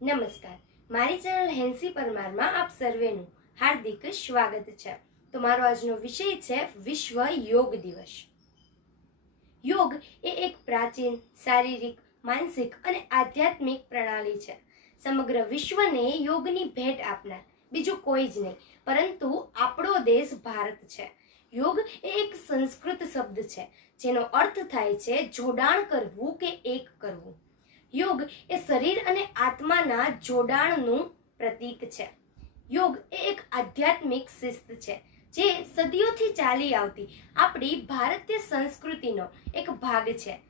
નમસ્કાર, મારી channel Hansie પરમારમાં આપ સર્વેનું હાર્દિક સ્વાગત છે। તો મારો આજનો વિષય છે વિશ્વ યોગ દિવસ। યોગ એ એક પ્રાચીન શારીરિક, માનસિક અને આધ્યાત્મિક પ્રણાલી છે। સમગ્ર વિશ્વને યોગની ભેટ આપનાર બીજું કોઈ જ નહીં પરંતુ આપણો દેશ ભારત છે। યોગ એ એક સંસ્કૃત શબ્દ છે જેનો અર્થ થાય છે જોડાણ કરવું કે એક કરવું। યોગ એ શરીર અને આત્માના જોડાણનું પ્રતીક છે। યોગ એ એક આધ્યાત્મિક શિસ્ત છે જે સદીઓથી ચાલી આવતી આપણી ભારતીય સંસ્કૃતિનો એક ભાગ છે।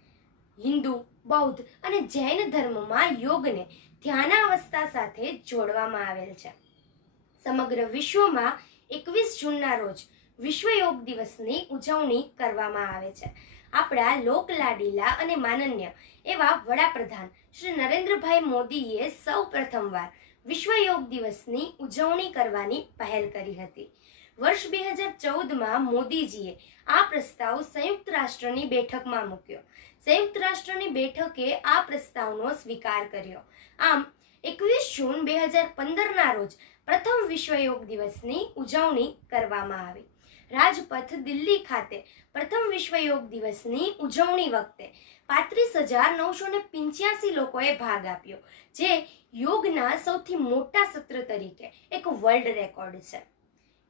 હિન્દુ, બૌદ્ધ અને જૈન ધર્મમાં યોગને ધ્યાનાવસ્થા સાથે જોડવામાં આવેલ છે। સમગ્ર વિશ્વમાં 21 જૂનના રોજ વિશ્વ યોગ દિવસની ઉજવણી કરવામાં આવે છે। આપણા લોકલાડીલા અને માનનીય એવા વડાપ્રધાન શ્રી નરેન્દ્રભાઈ મોદીએ સૌ પ્રથમવાર વિશ્વ યોગ દિવસની ઉજવણી કરવાની પહેલ કરી હતી। વર્ષ 2014માં મોદીજીએ આ પ્રસ્તાવ સંયુક્ત રાષ્ટ્રની બેઠકમાં મૂક્યો। સંયુક્ત રાષ્ટ્રની બેઠકે આ પ્રસ્તાવનો સ્વીકાર કર્યો। આમ 21 જૂન 2015ના રોજ પ્રથમ વિશ્વ યોગ દિવસની ઉજવણી કરવામાં આવી। રાજપથ દિલ્હી ખાતે પ્રથમ વિશ્વ યોગ દિવસની ઉજવણી વખતે 35,985 લોકોએ ભાગ આપ્યો, જે યોગના સૌથી મોટા સત્ર તરીકે એક વર્લ્ડ રેકોર્ડ છે।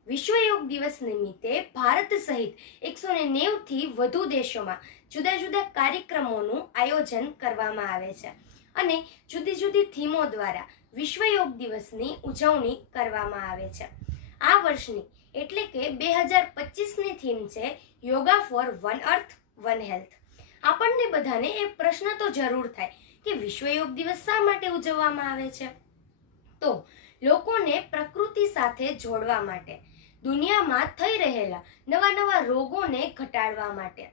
વિશ્વ યોગ દિવસ નિમિત્તે ભારત સહિત 190થી વધુ દેશોમાં જુદા જુદા કાર્યક્રમોનું આયોજન કરવામાં આવે છે અને જુદી જુદી થીમો દ્વારા વિશ્વ યોગ દિવસની ઉજવણી કરવામાં આવે છે। આ વર્ષની એટલે કે 2025ની થીમ છે yoga for one earth one health. આપણને બધાને એ પ્રશ્ન તો જરૂર થાય કે વિશ્વ યોગ દિવસ શા માટે ઉજવવામાં આવે છે? તો લોકોને પ્રકૃતિ સાથે જોડવા માટે, દુનિયામાં થઈ રહેલા નવા રોગોને ઘટાડવા માટે,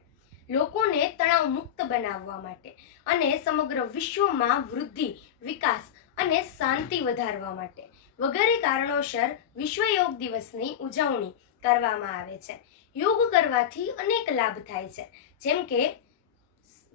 લોકોને તણાવ મુક્ત બનાવવા માટે અને સમગ્ર વિશ્વમાં વૃદ્ધિ, વિકાસ અને શાંતિ વધારવા માટે વગેરે કારણોસર વિશ્વ યોગ દિવસની ઉજવણી કરવામાં આવે છે। યોગ કરવાથી અનેક લાભ થાય છે, જેમ કે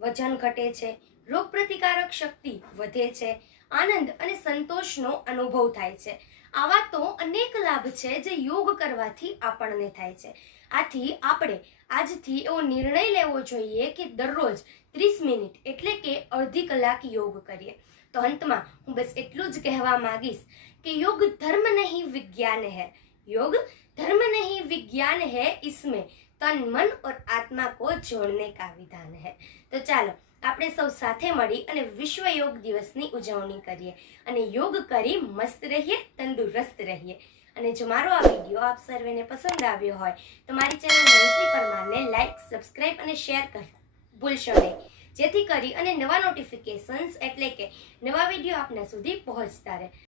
વજન ઘટે છે, રોગ પ્રતિકારક શક્તિ વધે છે, આનંદ અને સંતોષનો અનુભવ થાય છે। આવા તો અનેક લાભ છે જે યોગ કરવાથી આપણને થાય છે। આથી આપણે આજથી એવો નિર્ણય લેવો જોઈએ કે દરરોજ 30 મિનિટ એટલે કે અડધી કલાક યોગ કરીએ। તો અંતમાં હું બસ એટલું જ કહેવા માંગીશ कि योग धर्म नहीं विज्ञान है। योग धर्म नहीं विज्ञान है, इसमें तन मन और आत्मा को जोड़ने का विधान है। तो ચાલો આપણે સૌ સાથે મળી અને વિશ્વ યોગ દિવસની ઉજવણી કરીએ અને યોગ કરી મસ્ત રહીએ, તંદુરસ્ત રહીએ। અને જો મારો આ વિડીયો આપ સર્વેને પસંદ આવ્યો હોય તો મારી ચેનલ હેન્સી પરમારને લાઈક, સબસ્ક્રાઇબ અને શેર કરતા ભૂલશો નહીં, જેથી કરી અને નવા નોટિફિકેશન્સ એટલે કે નવા વિડીયો આપના સુધી પહોંચતા રહે।